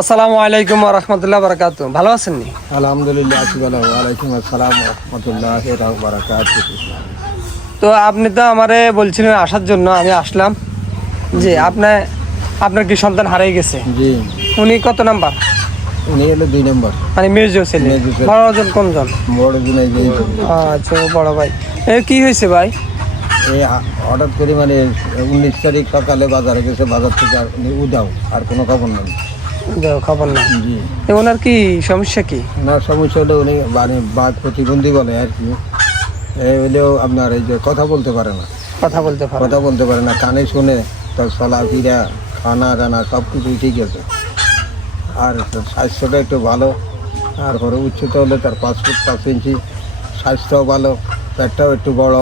আসসালামু আলাইকুম ওয়া রাহমাতুল্লাহি ওয়া বারাকাতুহু। ভালো আছেন নি? আলহামদুলিল্লাহ আছি ভালো। ওয়ালাইকুম আসসালাম ওয়া রাহমাতুল্লাহি ওয়া বারাকাতুহু। তো আপনি তো আমারে বলছিলেন আসার জন্য, আমি আসলাম। জি, আপনার কি সন্তান হারিয়ে গেছে? জি, উনি কত নাম্বার? উনি হলো 2 নম্বর। মানে মেজো ছেলে। মেজো ছেলে। বড় জন কোনজন? বড় দিনে যে আচ্ছা, ও বড় ভাই। কি হয়েছে ভাই? এই হঠাৎ করে মানে 19 তারিখ সকালে বাজারে গেছে, বাজার থেকে আর উনি উধাও, আর কোনো খবর নেই। যাও, খবর নাই। জি, ওনার কি সমস্যা কি? ওনার সমস্যা হলো উনি মানে বাঘ প্রতিবন্ধী বলে আর কি। এই হলেও আপনার এই যে কথা বলতে পারে না, কথা বলতে পারে না, কানে শুনে, তার চলাফেরা, খানা টানা সব কিছুই ঠিক আছে। আর স্বাস্থ্যটা একটু ভালো। তারপরে উচ্চতা হলে তার 5 ফুট 5 ইঞ্চি, স্বাস্থ্যও ভালো, পেটটাও একটু বড়।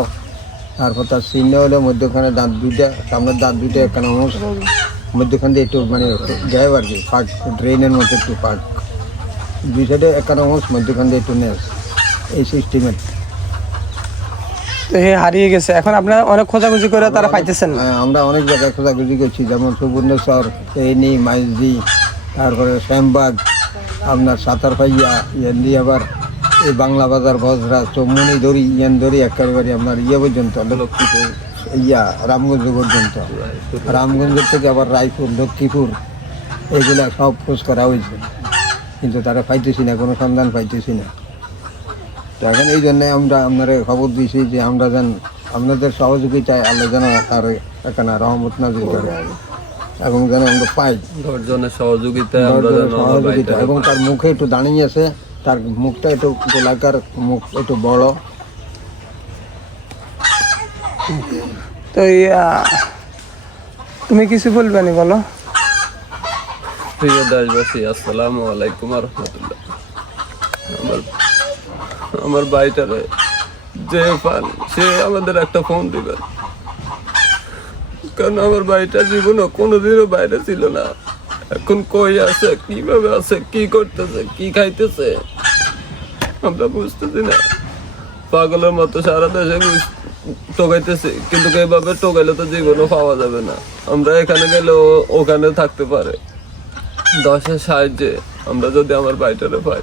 তারপর তার চিহ্ন হলে মধ্যখানে দাঁত দুইটা, সামনের দাঁত দুইটা এখানে অংশ, মধ্যখান দিয়ে একটু মানে গায়েব আর কি, ফাঁক, ড্রেনের মধ্যে একটু ফাঁক, দুই সাইডে এখানে অংশ, মধ্যখান দিয়ে একটু নেস, এই সিস্টেমের। তো হে হারিয়ে গেছে, এখন আপনারা অনেক খোঁজাখুঁজি করে তারা পাইতেছেন না? হ্যাঁ, আমরা অনেক জায়গায় খোঁজাখুঁজি করছি, যেমন সুবর্ণেশ্বর, ফেনী, মাইজদি, তারপরে শ্যামবাগ, আপনার সাঁতারপাইয়া, ইয়ান দিয়ে আবার এই বাংলা বাজার, বজরা, চৌমনি ধরি, ইয়ান ধরি একেবারে আপনার পর্যন্ত, লক্ষ্মীপুর, রামগঞ্জ পর্যন্ত। রামগঞ্জের থেকে আবার রায়পুর, লক্ষ্মীপুর, এগুলা সব খোঁজ করা হয়েছে, কিন্তু তারা পাইতেছি না, কোনো সন্ধান পাইতেছি না। তো এখন এই জন্যে আমরা আপনারা খবর দিয়েছি যে আমরা যেন আপনাদের সহযোগিতায় আল্লাহ যেন তার এখানে রহমত নাজিল করে এবং যেন আমরা পাই সহযোগিতা এবং তার মুখে একটু দাঁড়িয়ে আছে, তার মুখটা একটু গোলাকার, মুখ একটু বড়। তো তুমি কিছু বলবে নি, বলো। প্রিয় দেশবাসী, আসসালামু আলাইকুম ওয়া রাহমাতুল্লাহ। আমার ভাইটারে যে পান সে আমাদের একটা ফোন দিবেন, কারণ আমার ভাইটা জীবনে কোনোদিনও বাইরে ছিল না। এখন কই আছে, কিভাবে আছে, কি করতেছে, কি খাইতেছে আমরা বুঝতেছি না। পাগলের মতো সারা দেশে টোকাইতেছি, কিন্তু এইভাবে টোকাইলে তো জীবনও পাওয়া যাবে না। আমরা এখানে গেলেও ওখানে থাকতে পারে। 10-এর সাহায্যে আমরা যদি আমার ভাইটারে পাই,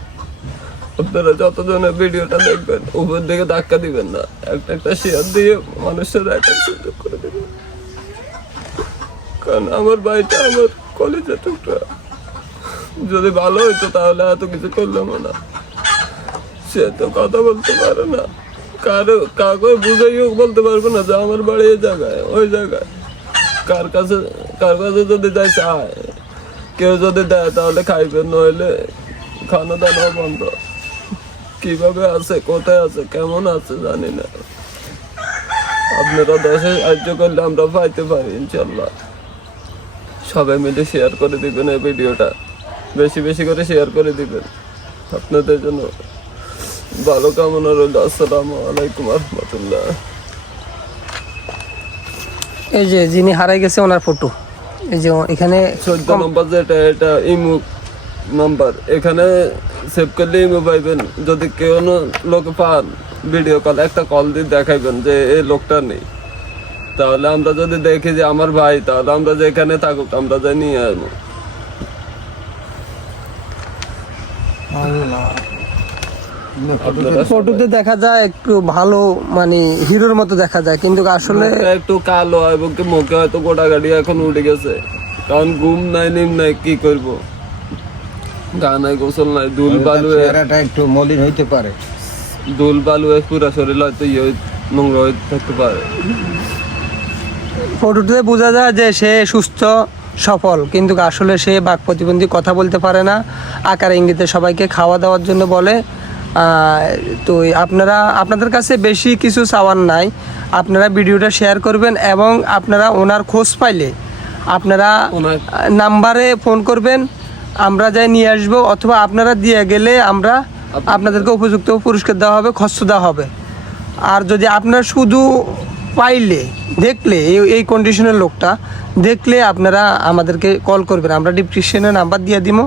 আপনারা যতজনের ভিডিওটা দেখবেন উপর দিকে ধাক্কা দিবেন না, একটা শেয়ার দিয়ে মানুষের দেখার সুযোগ করে দেবেন, কারণ আমার ভাইটা আমার কলেজের টুকরা। যদি ভালো হইতো তাহলে এত কিছু করলাম না। সে তো কথা বলতে পারে না, কাউকে বুঝাইও বলতে পারবে না যে আমার বাড়ি এই জায়গায়, ওই জায়গায়। কার কাছে যদি যাই চায়, কেউ যদি দেয় তাহলে খাইবে, নইলে খানা দানা বন্ধ। কিভাবে আছে, কোথায় আছে, কেমন আছে জানি না। আপনারা দেশে সাহায্য করলে আমরা পাইতে পারি ইনশাল্লাহ। সবাই মিলে শেয়ার করে দিবেন এই ভিডিওটা, বেশি বেশি করে শেয়ার করে দিবেন। আপনাদের জন্য ভালো কামনা রইল। আসসালামু আলাইকুম ওয়া রাহমাতুল্লাহ। এই যে যিনি হারাই গেছে ওনার ফটো, এই যে এখানে 14 নম্বর যেটা, এটা ইমো নাম্বার, এখানে সেভ করলে ইমো পাইবেন। যদি কেউ লোক পান, ভিডিও কল, একটা কল দিয়ে দেখাইবেন যে এই লোকটা নেই। তাহলে আমরা যদি দেখি যে আমার ভাই, তাহলে আমরা যেখানে থাকুক আমরা যাই নিয়ে আসবো। ফটোতে দেখা যায় একটু ভালো, মানে হিরোর মতো দেখা যায়, কিন্তু আসলে একটু কালো এবং কি মুখে হয়তো গোটা গাড়ি এখন উঠে গেছে, কারণ ঘুম নাই, নিম নাই, কি করবো, গা নাই, গোসল নাই, দুল বালু, একটু মলিন হইতে পারে, দুল বালু পুরা শরীর হয়তো নোংরা হয়ে থাকতে পারে। ফটোতে বোঝা যায় যে সে সুস্থ সফল, কিন্তু আসলে সে বাক প্রতিবন্ধী, কথা বলতে পারে না, আকার ইঙ্গিতে সবাইকে খাওয়া দাওয়ার জন্য বলে। তো আপনাদের কাছে বেশি কিছু চাওয়ার নাই, আপনারা ভিডিওটা শেয়ার করবেন এবং আপনারা ওনার খোঁজ পাইলে আপনারা নাম্বারে ফোন করবেন, আমরা যাই নিয়ে আসবো, অথবা আপনারা দিয়ে গেলে আমরা আপনাদেরকে উপযুক্ত পুরস্কার দেওয়া হবে, খরচ দেওয়া হবে। আর যদি আপনারা শুধু পাইলে দেখলে এই কন্ডিশনের লোকটা দেখলে আপনারা আমাদেরকে কল করবেন, আমরা ডিসক্রিপশনে নাম্বার দিয়ে দিব,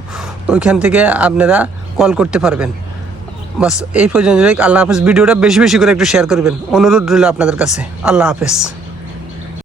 ওইখান থেকে আপনারা কল করতে পারবেন। বাস এই পর্যন্ত। আল্লাহ হাফেজ। ভিডিওটা বেশি বেশি করে একটু শেয়ার করবেন, অনুরোধ রইল আপনাদের কাছে। আল্লাহ হাফেজ।